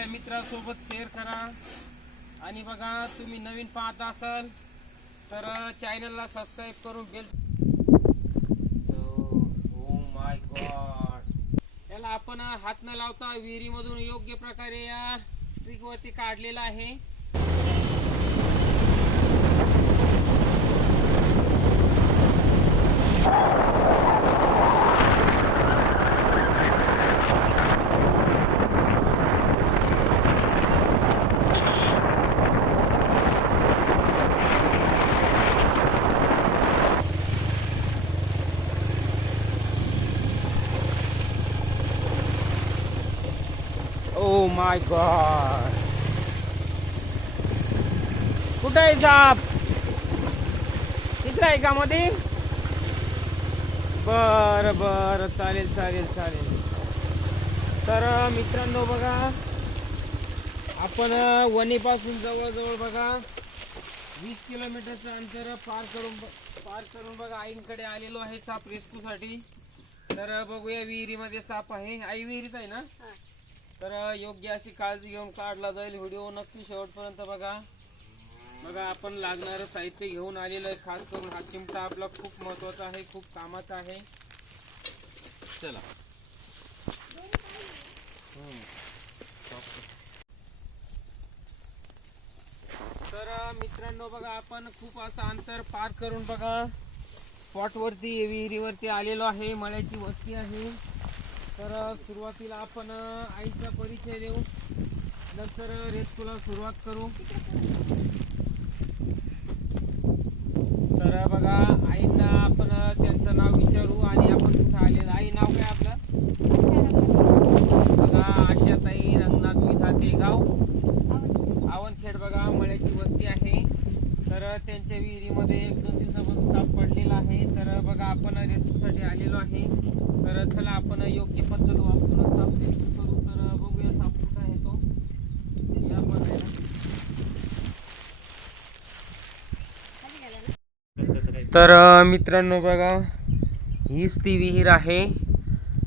आपल्या मित्रासोबत शेअर करा आणि बघा तुम्ही नवीन पाहत असाल तर चॅनलला सबस्क्राईब करून बेल. ओ माय गॉड, याला आपण हात न लावता विहिरीमधून योग्य प्रकारे या ट्रिक वरती काढलेला आहे. ओ माय गॉड, कुठं आहे साप? तिकडे आहे का मध्ये? बर बर, चालेल चालेल चालेल. तर मित्रांनो बघा, आपण वणीपासून जवळजवळ बघा 20 किलोमीटरचं अंतर पार करून बघा आईंकडे आलेलो आहे साप रेस्क्यूसाठी. तर बघूया, विहिरीमध्ये साप आहे. आई विहिरीत आहे ना? तर योग्य अशी काळजी घेऊन काढला जाईल. व्हिडिओ नक्की शेवटपर्यंत बघा. बघा, आपण लागणारं साहित्य घेऊन आलेलं आहे. खास करून हा चिमटा आपला खूप महत्वाचा आहे, खूप कामाचा आहे. चला. तर मित्रांनो बघा, आपण खूप असं अंतर पार करून बघा स्पॉट वरती, विहिरीवरती आलेलो आहे. मळ्याची वस्ती आहे. तर सुरुवातीला आपण आईचा परिचय देऊ, नंतर रेस्क्यूला सुरुवात करू. तर बघा, आईंना आपण त्यांचं नाव विचारू आणि आपण कुठं आलेलं. आई, नाव काय आपलं? बघा, आशाताई रंगनाथ विधाते, गाव आवनखेड. बघा, मळ्याची वस्ती आहे. तर त्यांच्या विहिरीमध्ये 1-2 दिवसापासून साप पडलेला आहे. तर बघा, आपण रेस्क्यूसाठी आलेलो आहे. तर चला, आपण योग्य पद्धत वापरून साप रेस्क्यू करू. तर बघूया साप कुठं आहे तो. या बघायला. तर मित्रांनो बघा, हीच ती विहीर आहे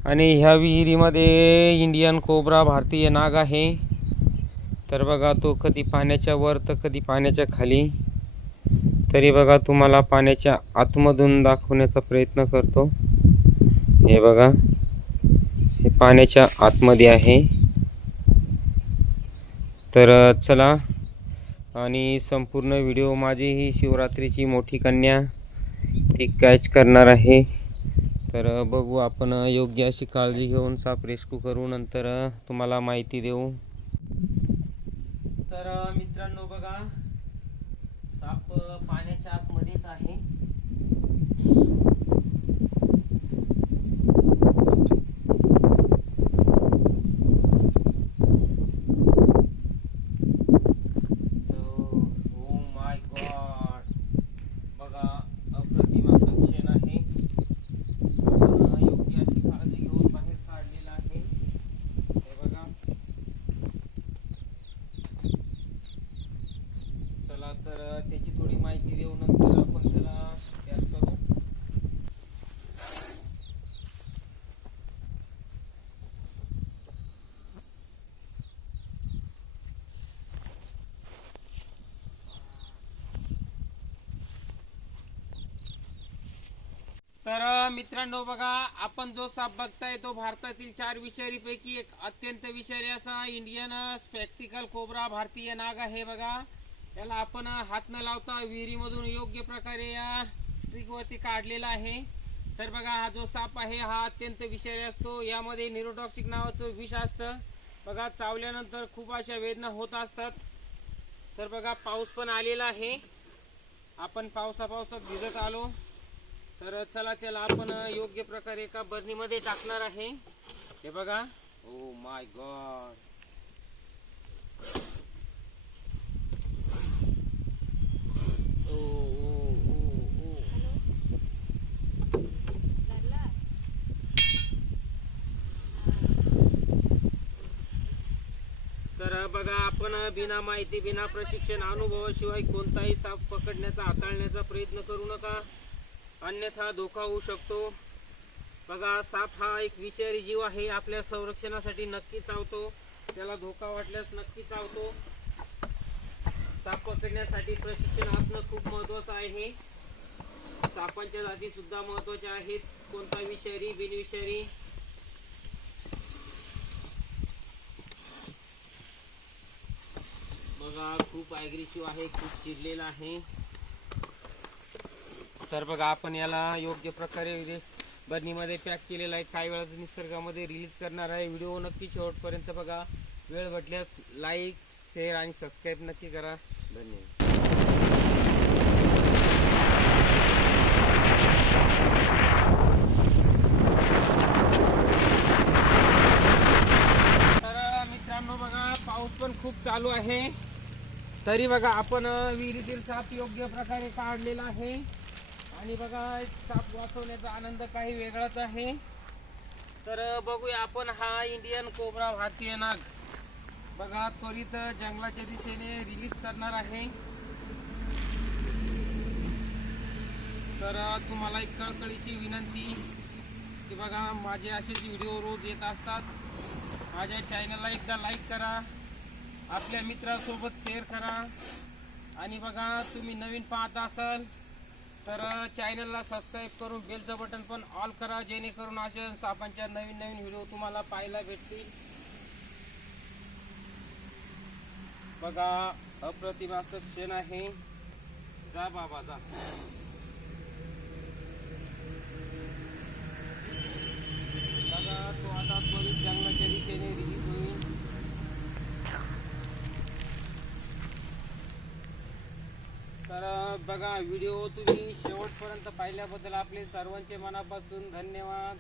आणि ह्या विहिरीमध्ये इंडियन कोब्रा, भारतीय नाग आहे. तर बघा, तो कधी पाण्याच्या वर तर कधी पाण्याच्या खाली. तरी बघा, तुम्हाला पाण्याच्या आतमधून दाखवण्याचा प्रयत्न करतो. हे बघा, हे पाण्याच्या आतमध्ये आहे. तर चला, आणि संपूर्ण व्हिडिओ माझी ही शिवरात्रीची मोठी कन्या ती कॅच करणार आहे. तर बघू, आपण योग्य अशी काळजी घेऊन साप रेस्क्यू करू, नंतर तुम्हाला माहिती देऊ. तर मित्रांनो बघा, साप पाण्याच्या आतमध्येच आहे. ओ माय गॉड, बघा, अप्रतिम असं क्षण आहे. आपण योग्य अशी काळजी घेऊन बाहेर काढलेला आहे. हे बघा. चला, तर त्याची थोडी माहिती देऊ, नंतर आपण त्याला तयार करू. तर मित्रांनो बघा, आपण जो साप बघताय तो भारतातील 4 विषारीपैकी एक अत्यंत विषारी असा इंडियन स्पेक्टिकल कोब्रा, भारतीय नाग आहे. बघा, याला आपण हात न लावता विहिरीमधून योग्य प्रकारे या ट्रिक वरती काढलेला आहे. तर बघा, हा जो साप आहे हा अत्यंत विषारी असतो. यामध्ये न्यूरोटॉक्सिक नावाचं विष असतं. बघा, चावल्यानंतर खूप अशा वेदना होत असतात. तर बघा, पाऊस पण आलेला आहे. आपण पावसात भिजत आलो. तर चला, त्याला आपण योग्य प्रकारे एका बरणीमध्ये टाकणार आहे. हे बघा. ओ माय गॉड, ओ ओ ओ ओ. तर बघा, आपण बिना माहिती, बिना प्रशिक्षण, अनुभवाशिवाय कोणताही साप पकडण्याचा, हाताळण्याचा प्रयत्न करू नका, अन्यथा धोका होऊ शकतो. बघा, साप हा एक विषारी जीव आहे. आपल्या संरक्षणासाठी नक्की चावतो. त्याला धोका वाटल्यास नक्की चावतो. साप पकडण्यासाठी प्रशिक्षण असणं खूप महत्वाचं आहे. सापांच्या जाती सुद्धा महत्वाच्या आहेत. कोणता विषारी, बिनविषारी. बघा खूप ॲग्रेसिव्ह आहे, खूप चिडलेला आहे. तर बघा आपण याला योग्य प्रकारे बरणीमध्ये पॅक केलेला आहे. काही वेळात निसर्गामध्ये रिलीज करणार आहे. व्हिडिओ नक्की शेवटपर्यंत बघा. वेळ भेटल्यास लाईक, शेअर आणि सबस्क्राईब नक्की करा. धन्यवाद. तर मित्रांनो बघा पाऊस पण खूप चालू आहे. तरी बघा आपण विहिरीतील साप योग्य प्रकारे काढलेला आहे. आणि बघा साप वाचवण्याचा आनंद काही वेगळाच आहे. तर बघूया आपण हा इंडियन कोब्रा भारतीय नाग बघा त्वरित जंगलाच्या दिशेने रिलीज करणार आहे. तर तुम्हाला एक कळकळीची विनंती की बघा माझे असेच व्हिडिओ रोज येत असतात. माझ्या चॅनलला एकदा लाईक करा, आपल्या मित्रांसोबत शेअर करा. आणि बघा तुम्ही नवीन पाहत असाल तर चॅनलला सबस्क्राईब करून बेलचं बटन पण ऑल करा, जेणेकरून अशा सापांच्या नवीन नवीन व्हिडिओ तुम्हाला पाहायला भेटतील. बघा अप्रतिम असं क्षण आहे. जा बाबा जा. बघा तो आता त्वरित जंगलाच्या दिशेने रिलीज होईल. तर बघा व्हिडिओ तुम्ही शेवटपर्यंत पाहिल्याबद्दल आपले सर्वांचे मनापासून धन्यवाद.